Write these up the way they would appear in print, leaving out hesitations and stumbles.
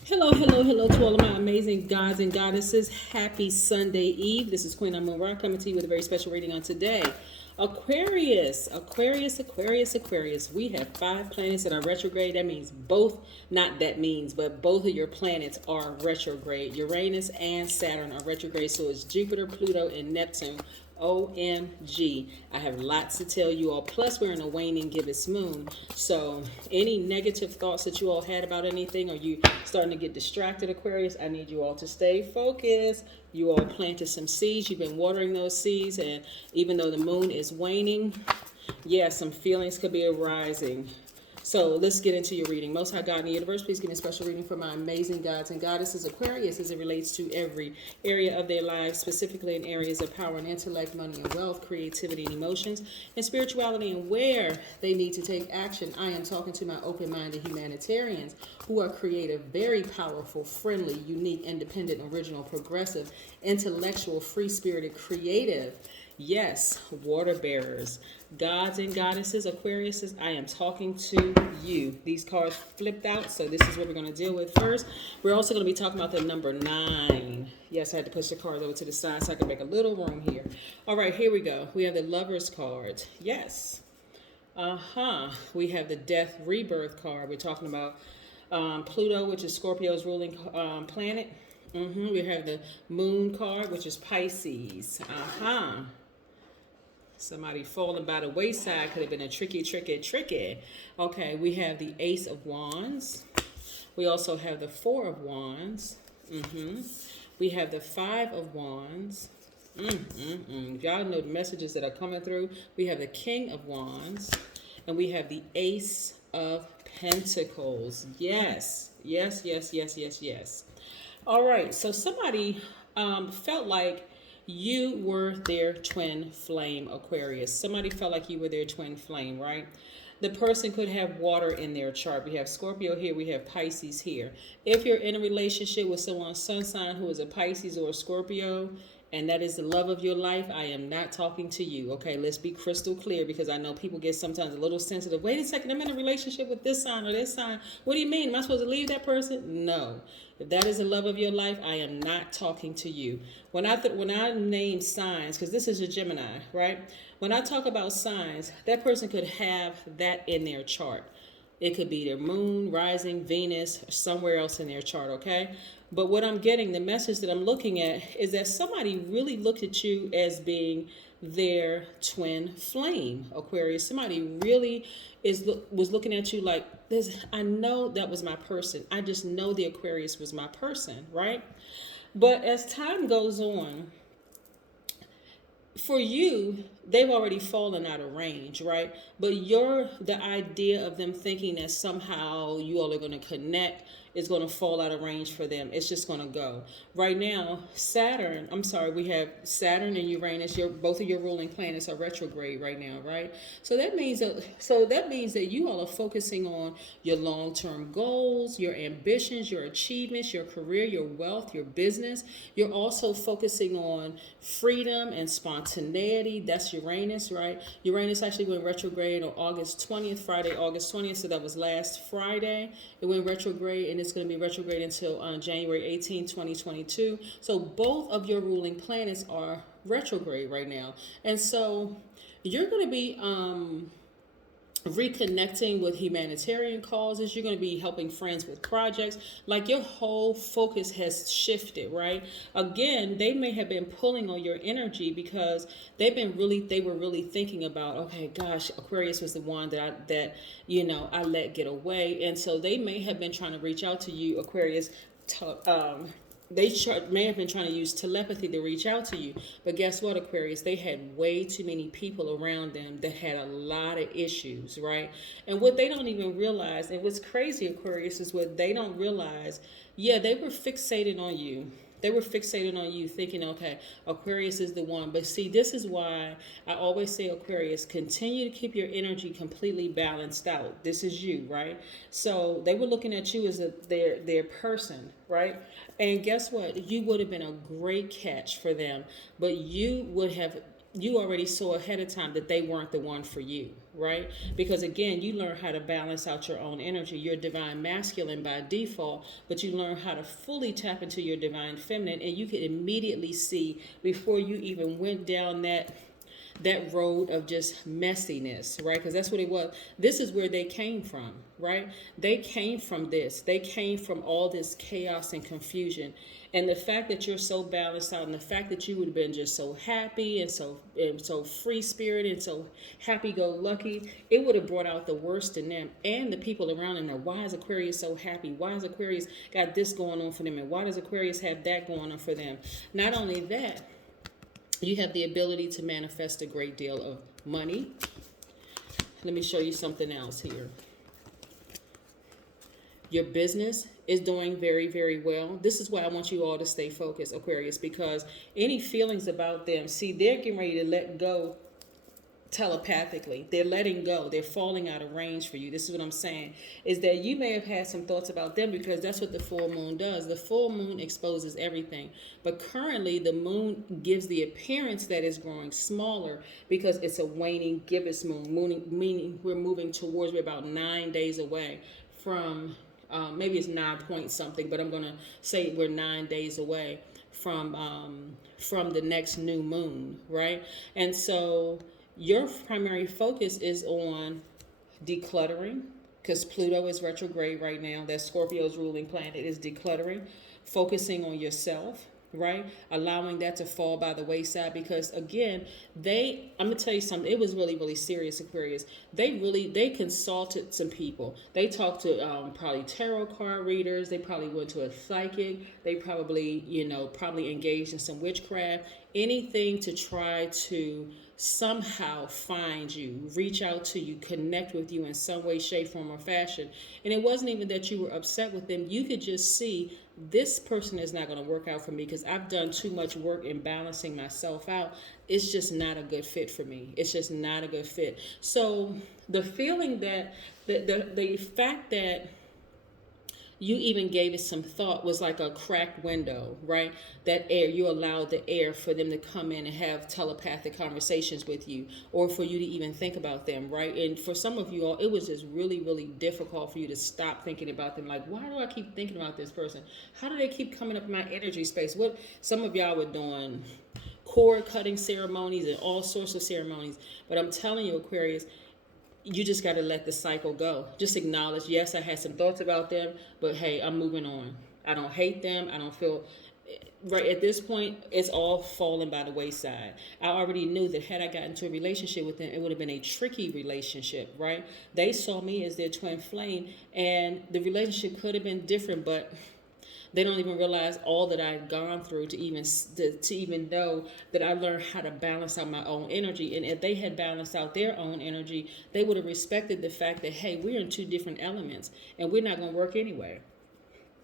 Hello, hello, hello to all of my amazing gods and goddesses. Happy Sunday Eve. This is Queen Amun Ra coming to you with a very special reading on today. Aquarius, Aquarius, Aquarius, Aquarius. We have 5 planets that are retrograde. That means both, not that means, but both of your planets are retrograde. Uranus and Saturn are retrograde. So it's Jupiter, Pluto, and Neptune. OMG. I have lots to tell you all. Plus, we're in a waning gibbous moon. So, any negative thoughts that you all had about anything, or you starting to get distracted, Aquarius, I need you all to stay focused. You all planted some seeds. You've been watering those seeds. And even though the moon is waning, yeah, some feelings could be arising. So let's get into your reading. Most High God in the universe, please give me a special reading for my amazing gods and goddesses Aquarius as it relates to every area of their lives, specifically in areas of power and intellect, money and wealth, creativity and emotions, and spirituality, and where they need to take action. I am talking to my open-minded humanitarians who are creative, very powerful, friendly, unique, independent, original, progressive, intellectual, free-spirited, creative. Yes, water bearers, gods and goddesses, Aquariuses, I am talking to you. These cards flipped out, so this is what we're going to deal with first. We're also going to be talking about the number 9. Yes, I had to push the cards over to the side so I can make a little room here. All right, here we go. We have the Lovers card. Yes. We have the Death Rebirth card. We're talking about Pluto, which is Scorpio's ruling planet. We have the Moon card, which is Pisces. Somebody falling by the wayside could have been a tricky. Okay, we have the Ace of Wands. We also have the Four of Wands. We have the Five of Wands. Y'all know the messages that are coming through. We have the King of Wands. And we have the Ace of Pentacles. Yes. All right, so somebody felt like you were their twin flame, Aquarius. Somebody felt like you were their twin flame, right? The person could have water in their chart. We have Scorpio here, we have Pisces here. If you're in a relationship with someone's sun sign who is a Pisces or a Scorpio, and that is the love of your life, I am not talking to you. Okay, let's be crystal clear, because I know people get sometimes a little sensitive. Wait a second, I'm in a relationship with this sign or this sign. What do you mean? Am I supposed to leave that person? No. If that is the love of your life, I am not talking to you. When I name signs, because this is a Gemini, right? When I talk about signs, that person could have that in their chart. It could be their moon, rising, Venus, or somewhere else in their chart, okay? But what I'm getting, the message that I'm looking at, is that somebody really looked at you as being their twin flame, Aquarius. Somebody really was looking at you like this. I know that was my person. I just know the Aquarius was my person, right? But as time goes on, for you, they've already fallen out of range, right? But the idea of them thinking that somehow you all are going to connect is going to fall out of range for them. It's just going to go. Right now, we have Saturn and Uranus. Both of your ruling planets are retrograde right now, right? So that means that you all are focusing on your long-term goals, your ambitions, your achievements, your career, your wealth, your business. You're also focusing on freedom and spontaneity. That's Uranus, right? Uranus actually went retrograde on August 20th, Friday, August 20th. So that was last Friday. It went retrograde, and it's going to be retrograde until January 18th, 2022. So both of your ruling planets are retrograde right now. And so you're going to be reconnecting with humanitarian causes. You're going to be helping friends with projects. Like, your whole focus has shifted, right? Again, they may have been pulling on your energy because they were really thinking about, okay, gosh, Aquarius was the one that I let get away. And so they may have been trying to reach out to you, Aquarius, may have been trying to use telepathy to reach out to you. But guess what, Aquarius? They had way too many people around them that had a lot of issues, right? And what they don't even realize, and what's crazy, Aquarius, is what they don't realize, yeah, they were fixated on you. They were fixated on you, thinking, okay, Aquarius is the one. But see, this is why I always say, Aquarius, continue to keep your energy completely balanced out. This is you, right? So they were looking at you as their person, right? And guess what? You would have been a great catch for them, but you would have you already saw ahead of time that they weren't the one for you, right? Because again, you learn how to balance out your own energy. You're divine masculine by default, but you learn how to fully tap into your divine feminine, and you can immediately see before you even went down that road of just messiness, right? Because that's what it was. This is where they came from, right? They came from this. They came from all this chaos and confusion. And the fact that you're so balanced out, and the fact that you would have been just so happy and so free spirited and so happy go lucky, it would have brought out the worst in them and the people around them. Now, why is Aquarius so happy? Why is Aquarius got this going on for them? And why does Aquarius have that going on for them? Not only that, you have the ability to manifest a great deal of money. Let me show you something else here. Your business is doing very, very well. This is why I want you all to stay focused, Aquarius, because any feelings about them, see, they're getting ready to let go telepathically. They're letting go. They're falling out of range for you. This is what I'm saying, is that you may have had some thoughts about them, because that's what the full moon does. The full moon exposes everything. But currently the moon gives the appearance that it's growing smaller because it's a waning gibbous moon, meaning we're moving towards, we're about 9 days away from, maybe it's 9 point something, but I'm going to say we're 9 days away from the next new moon, right? And so your primary focus is on decluttering, because Pluto is retrograde right now. That's Scorpio's ruling planet. Is decluttering, focusing on yourself, right? Allowing that to fall by the wayside, because again, I'm gonna tell you something, it was really, really serious, Aquarius. They consulted some people. They talked to probably tarot card readers. They probably went to a psychic. They probably, probably engaged in some witchcraft, anything to try to somehow find you, reach out to you, connect with you in some way, shape, form, or fashion. And it wasn't even that you were upset with them. You could just see, this person is not going to work out for me because I've done too much work in balancing myself out. It's just not a good fit for me. It's just not a good fit. So the feeling that the fact that you even gave it some thought was like a cracked window, right? That air, you allowed the air for them to come in and have telepathic conversations with you, or for you to even think about them, right? And for some of you all, it was just really, really difficult for you to stop thinking about them. Like, why do I keep thinking about this person? How do they keep coming up in my energy space? What some of y'all were doing cord cutting ceremonies and all sorts of ceremonies. But I'm telling you, Aquarius, you just got to let the cycle go. Just acknowledge, yes, I had some thoughts about them, but hey, I'm moving on. I don't hate them. I don't feel, right at this point, it's all falling by the wayside. I already knew that had I gotten into a relationship with them, it would have been a tricky relationship, right? They saw me as their twin flame, and the relationship could have been different, but they don't even realize all that I've gone through to even know that I learned how to balance out my own energy. And if they had balanced out their own energy, they would have respected the fact that, hey, we're in two different elements and we're not going to work anyway.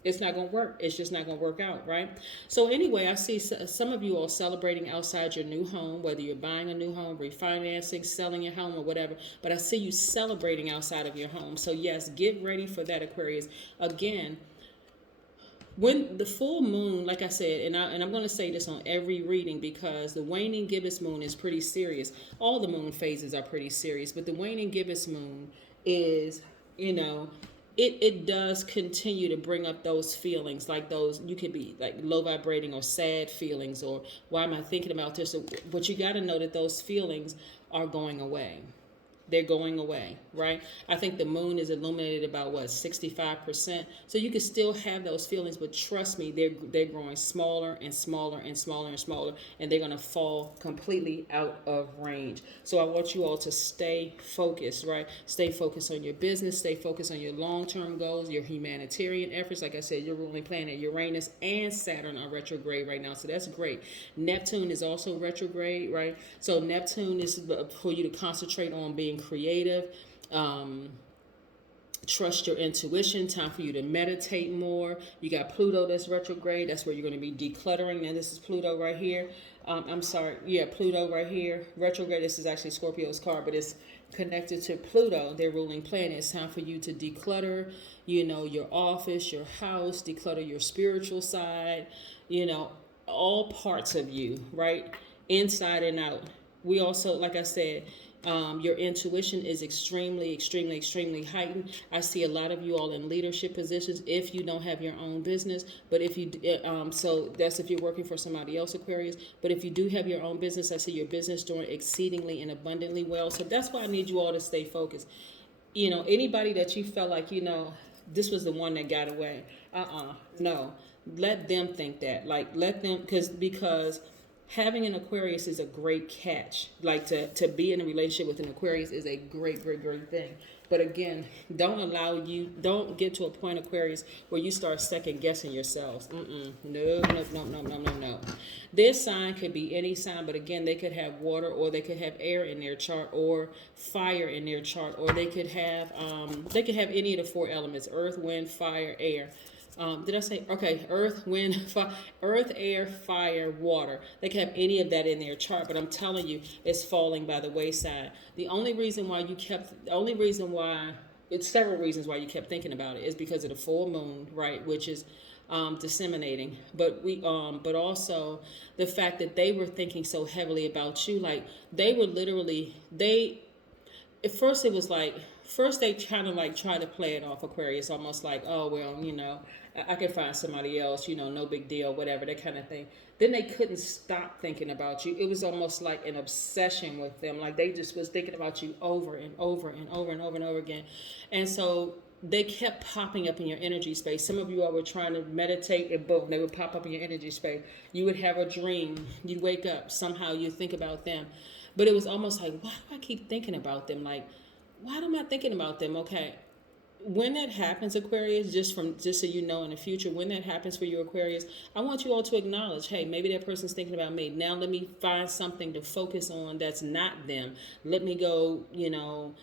It's not going to work. It's just not going to work out, right? So anyway, I see some of you all celebrating outside your new home, whether you're buying a new home, refinancing, selling your home, or whatever. But I see you celebrating outside of your home. So yes, get ready for that, Aquarius. Again, when the full moon, like I said, and I'm going to say this on every reading because the waning gibbous moon is pretty serious. All the moon phases are pretty serious, but the waning gibbous moon is, it does continue to bring up those feelings, like those, you could be like low vibrating or sad feelings, or why am I thinking about this? But you got to know that those feelings are going away. They're going away, right? I think the moon is illuminated about 65%. So you can still have those feelings, but trust me, they're growing smaller and smaller and smaller and smaller, and they're going to fall completely out of range. So I want you all to stay focused, right? Stay focused on your business, stay focused on your long-term goals, your humanitarian efforts. Like I said, your ruling planet Uranus and Saturn are retrograde right now, so that's great. Neptune is also retrograde, right? So Neptune is for you to concentrate on being creative, trust your intuition, time for you to meditate more. You got Pluto that's retrograde. That's where you're going to be decluttering. Now this is Pluto right here. Pluto right here. Retrograde, this is actually Scorpio's card, but it's connected to Pluto, their ruling planet. It's time for you to declutter, your office, your house, declutter your spiritual side, all parts of you, right? Inside and out. we also, like I said, your intuition is extremely, extremely, extremely heightened. I see a lot of you all in leadership positions if you don't have your own business. But if you, so that's if you're working for somebody else, Aquarius. But if you do have your own business, I see your business doing exceedingly and abundantly well. So that's why I need you all to stay focused. You know, anybody that you felt like, you know, this was the one that got away. No. Let them think that. Like, let them, because having an Aquarius is a great catch. Like, to be in a relationship with an Aquarius is a great, great, great thing. But again, don't get to a point, Aquarius, where you start second guessing yourselves. No, no, no, no, no, no, no. This sign could be any sign, but again, they could have water, or they could have air in their chart, or fire in their chart, or they could have any of the four elements: earth, wind, fire, air. Did I say, okay, earth, wind, fire, earth, air, fire, water. They can have any of that in their chart, but I'm telling you, it's falling by the wayside. The only reason why it's several reasons why you kept thinking about it is because of the full moon, right, which is disseminating, but also the fact that they were thinking so heavily about you. Like, they were literally, at first it was like, first they kind of like try to play it off, Aquarius, almost like, oh, well, you know, I can find somebody else, you know, no big deal, whatever, that kind of thing. Then they couldn't stop thinking about you. It was almost like an obsession with them. Like, they just was thinking about you over and over and over and over and over again. And so they kept popping up in your energy space. Some of you all were trying to meditate, and boom, they would pop up in your energy space. You would have a dream. You'd wake up. Somehow you think about them. But it was almost like, why do I keep thinking about them? Like, why am I thinking about them? Okay. When that happens, Aquarius, just so you know in the future, when that happens for you, Aquarius, I want you all to acknowledge, hey, maybe that person's thinking about me. Now let me find something to focus on that's not them. Let me go, you know,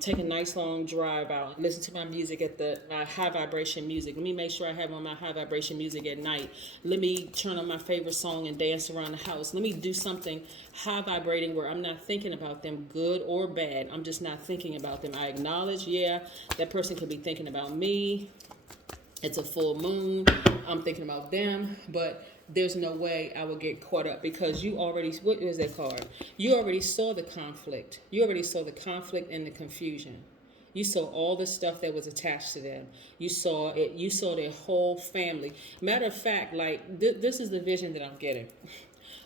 take a nice long drive out, listen to my music at my high vibration music. Let me make sure I have on my high vibration music at night. Let me turn on my favorite song and dance around the house. Let me do something high vibrating where I'm not thinking about them, good or bad. I'm just not thinking about them. I acknowledge, yeah, that person could be thinking about me. It's a full moon. I'm thinking about them, but there's no way I will get caught up, because you already, what is that card? You already saw the conflict. You already saw the conflict and the confusion. You saw all the stuff that was attached to them. You saw it. You saw their whole family. Matter of fact, like, this is the vision that I'm getting.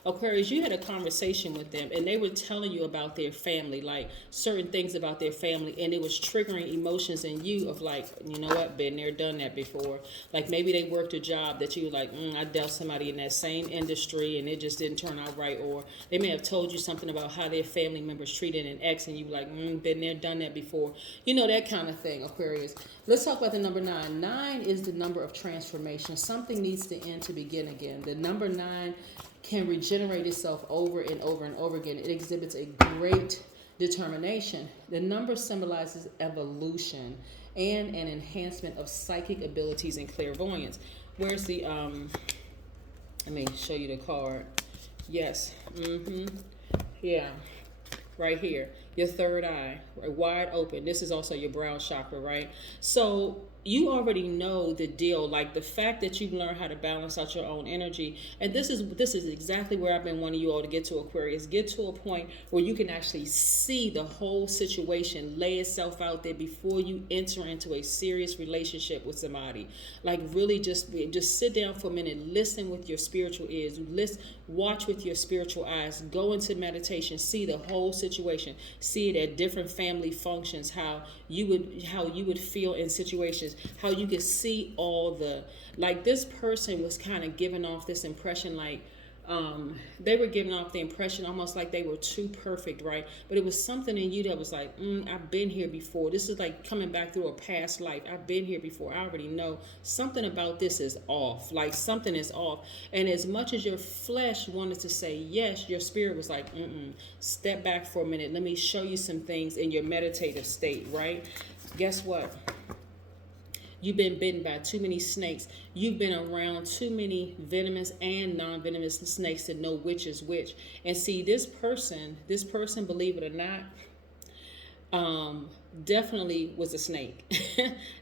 Aquarius, you had a conversation with them and they were telling you about their family, like certain things about their family, and it was triggering emotions in you of like, you know what, been there, done that before. Like, maybe they worked a job that you were like, I dealt somebody in that same industry and it just didn't turn out right. Or they may have told you something about how their family members treated an ex and you were like, been there, done that before. You know, that kind of thing, Aquarius. Let's talk about the number 9. 9 is the number of transformation. Something needs to end to begin again. The number 9 can regenerate itself over and over and over again. It exhibits a great determination. The number symbolizes evolution and an enhancement of psychic abilities and clairvoyance. Where's the, let me show you the card. Yes. Yeah. Right here. Your third eye, wide open. This is also your brow chakra, right? So you already know the deal, like the fact that you've learned how to balance out your own energy. And this is exactly where I've been wanting you all to get to, Aquarius. Get to a point where you can actually see the whole situation lay itself out there before you enter into a serious relationship with somebody. Like, really just sit down for a minute, listen with your spiritual ears, watch with your spiritual eyes, go into meditation, see the whole situation, see it at different family functions, how you would feel in situations, how you could see all the, like, this person was kind of giving off this impression, like they were giving off the impression almost like they were too perfect, right? But it was something in you that was like, I've been here before. This is like coming back through a past life. I've been here before. I already know something about this is off. Like, something is off. And as much as your flesh wanted to say yes, your spirit was like, step back for a minute. Let me show you some things in your meditative state, right? Guess what? You've been bitten by too many snakes. You've been around too many venomous and non-venomous snakes to know which is which. And see, this person, believe it or not, definitely was a snake.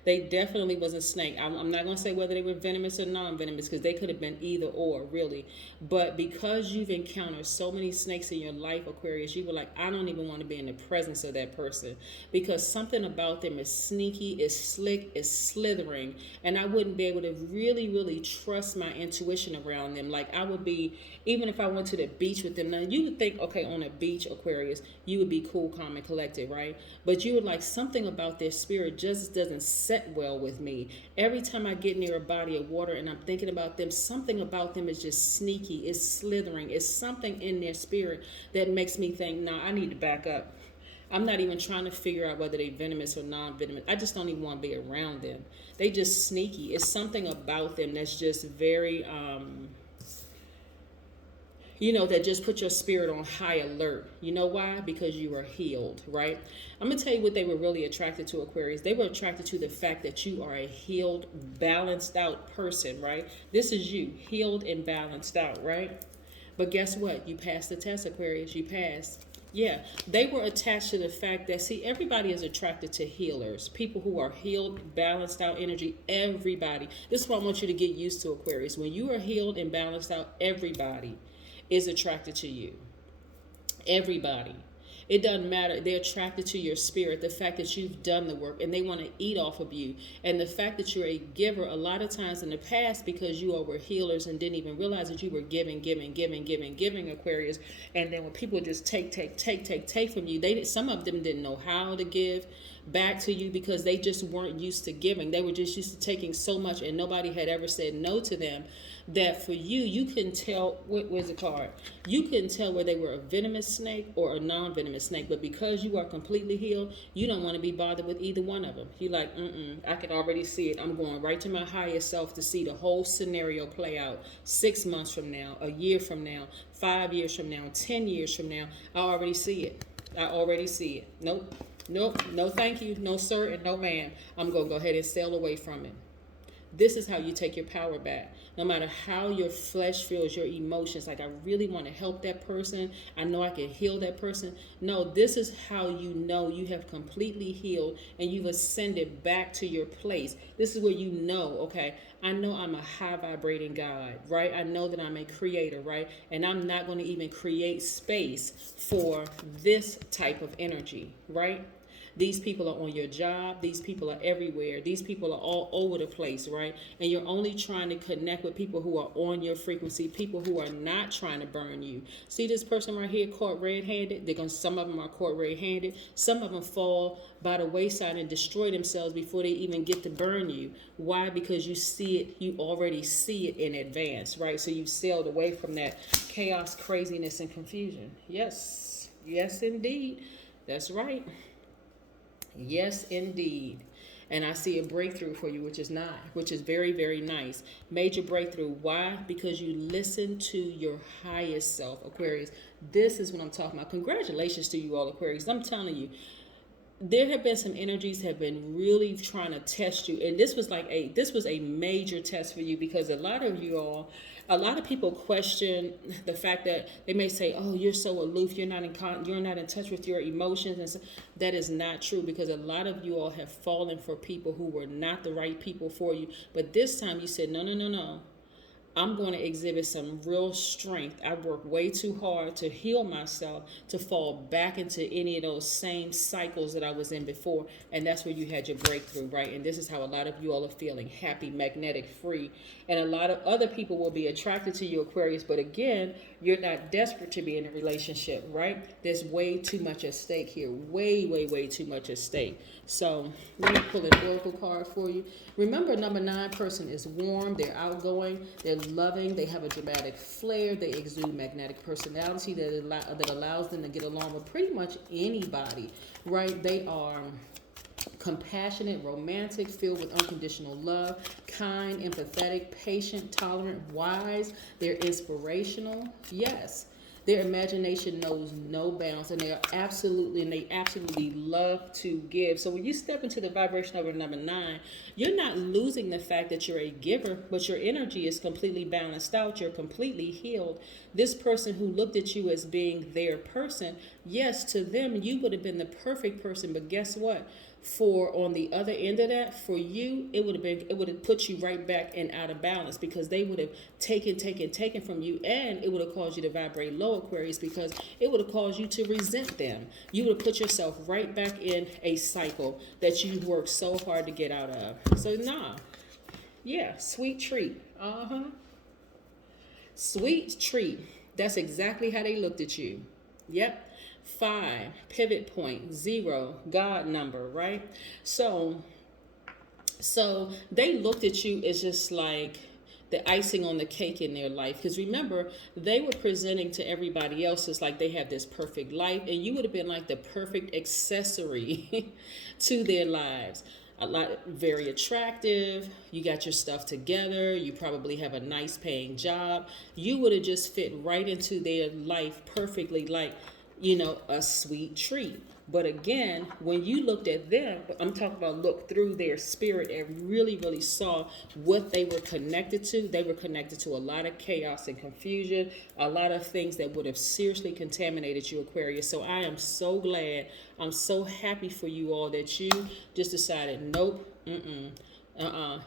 They definitely was a snake. I'm not going to say whether they were venomous or non-venomous, because they could have been either or, really. But because you've encountered so many snakes in your life, Aquarius, you were like, I don't even want to be in the presence of that person, because something about them is sneaky, is slick, is slithering, and I wouldn't be able to really trust my intuition around them. Like, I would be, even if I went to the beach with them, now you would think, okay, on a beach, Aquarius, you would be cool, calm, and collected, right? But you would like, something about their spirit just doesn't set well with me. Every time I get near a body of water and I'm thinking about them, something about them is just sneaky, it's slithering, it's something in their spirit that makes me think, nah, I need to back up. I'm not even trying to figure out whether they're venomous or non-venomous. I just don't even want to be around them. They just sneaky. It's something about them that's just very that just put your spirit on high alert. You know why? Because you are healed, right? I'm going to tell you what they were really attracted to, Aquarius. They were attracted to the fact that you are a healed, balanced out person, right? This is you, healed and balanced out, right? But guess what? You passed the test, Aquarius. You passed. Yeah, they were attached to the fact that, see, everybody is attracted to healers, people who are healed, balanced out energy, everybody. This is what I want you to get used to, Aquarius. When you are healed and balanced out, everybody is attracted to you. Everybody. It doesn't matter. They're attracted to your spirit, the fact that you've done the work, and they want to eat off of you. And the fact that you're a giver, a lot of times in the past, because you all were healers and didn't even realize that you were giving, Aquarius. And then when people just take from you, some of them didn't know how to give back to you, because they just weren't used to giving. They were just used to taking so much, and nobody had ever said no to them. That for you, you can tell, where's the card? You can tell where they were a venomous snake or a non-venomous snake, but because you are completely healed, you don't want to be bothered with either one of them. You're like, I can already see it. I'm going right to my higher self to see the whole scenario play out 6 months from now, a year from now, 5 years from now, 10 years from now. I already see it. Nope, no thank you, no sir, and no ma'am. I'm going to go ahead and sail away from it. This is how you take your power back. No matter how your flesh feels, your emotions, like, I really want to help that person, I know I can heal that person. No, this is how you know you have completely healed and you've ascended back to your place. This is where you know, okay, I know I'm a high vibrating God, right? I know that I'm a creator, right? And I'm not going to even create space for this type of energy, right? These people are on your job. These people are everywhere. These people are all over the place, right? And you're only trying to connect with people who are on your frequency, people who are not trying to burn you. See this person right here caught red-handed? Some of them are caught red-handed. Some of them fall by the wayside and destroy themselves before they even get to burn you. Why? Because you see it, you already see it in advance, right? So you've sailed away from that chaos, craziness, and confusion. Yes, indeed. That's right. Yes, indeed. And I see a breakthrough for you, which is very, very nice. Major breakthrough. Why? Because you listen to your highest self, Aquarius. This is what I'm talking about. Congratulations to you all, Aquarius. I'm telling you, there have been some energies have been really trying to test you, and this was a major test for you, because a lot of people question the fact that they may say, oh, you're so aloof, you're not in touch with your emotions, and so, that is not true, because a lot of you all have fallen for people who were not the right people for you. But this time you said, no, I'm going to exhibit some real strength. I worked way too hard to heal myself, to fall back into any of those same cycles that I was in before. And that's where you had your breakthrough, right? And this is how a lot of you all are feeling: happy, magnetic, free. And a lot of other people will be attracted to you, Aquarius. But again, you're not desperate to be in a relationship, right? There's way too much at stake here. Way too much at stake. So let me pull an oracle card for you. Remember, number 9 person is warm, they're outgoing, they're loving, they have a dramatic flair, they exude magnetic personality that allows them to get along with pretty much anybody, right? They are compassionate, romantic, filled with unconditional love, kind, empathetic, patient, tolerant, wise. They're inspirational. Yes. Their imagination knows no bounds, and they absolutely love to give. So when you step into the vibration of a number 9, you're not losing the fact that you're a giver, but your energy is completely balanced out. You're completely healed. This person who looked at you as being their person, yes, to them you would have been the perfect person, but guess what? For on the other end of that, for you, it would have put you right back and out of balance, because they would have taken from you, and it would have caused you to vibrate low, Aquarius, because it would have caused you to resent them. You would have put yourself right back in a cycle that you worked so hard to get out of. So nah, yeah, sweet treat. Sweet treat. That's exactly how they looked at you. Yep. 5, pivot point. 0, God number, right? So they looked at you as just like the icing on the cake in their life. Because remember, they were presenting to everybody else as like they have this perfect life, and you would have been like the perfect accessory to their lives. A lot, very attractive. You got your stuff together. You probably have a nice paying job. You would have just fit right into their life perfectly, like, a sweet treat. But again, when you looked at them, I'm talking about look through their spirit and really, really saw what they were connected to. They were connected to a lot of chaos and confusion, a lot of things that would have seriously contaminated you, Aquarius. So I am so glad, I'm so happy for you all that you just decided, nope,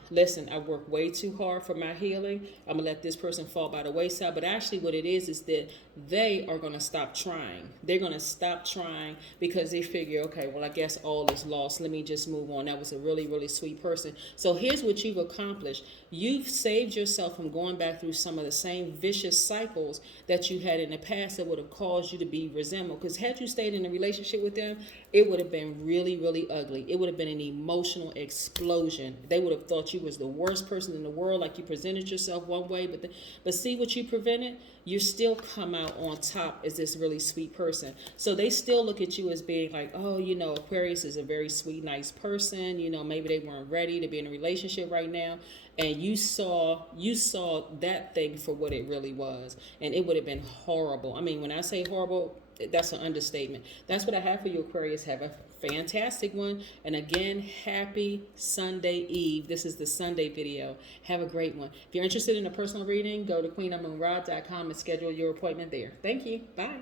listen, I worked way too hard for my healing. I'm gonna let this person fall by the wayside. But actually what it is that they are gonna stop trying. They're gonna stop trying because they figure, okay, well, I guess all is lost. Let me just move on. That was a really, really sweet person. So here's what you've accomplished. You've saved yourself from going back through some of the same vicious cycles that you had in the past that would have caused you to be resentful. Because had you stayed in a relationship with them, it would have been really, really ugly. It would have been an emotional explosion. They would have thought you was the worst person in the world, like you presented yourself one way, but see what you prevented? You still come out on top as this really sweet person. So they still look at you as being like, oh, Aquarius is a very sweet, nice person. Maybe they weren't ready to be in a relationship right now. And you saw that thing for what it really was. And it would have been horrible. I mean, when I say horrible, that's an understatement. That's what I have for you, Aquarius. Have a fantastic one. And again, happy Sunday Eve. This is the Sunday video. Have a great one. If you're interested in a personal reading, go to queenamunra.com and schedule your appointment there. Thank you. Bye.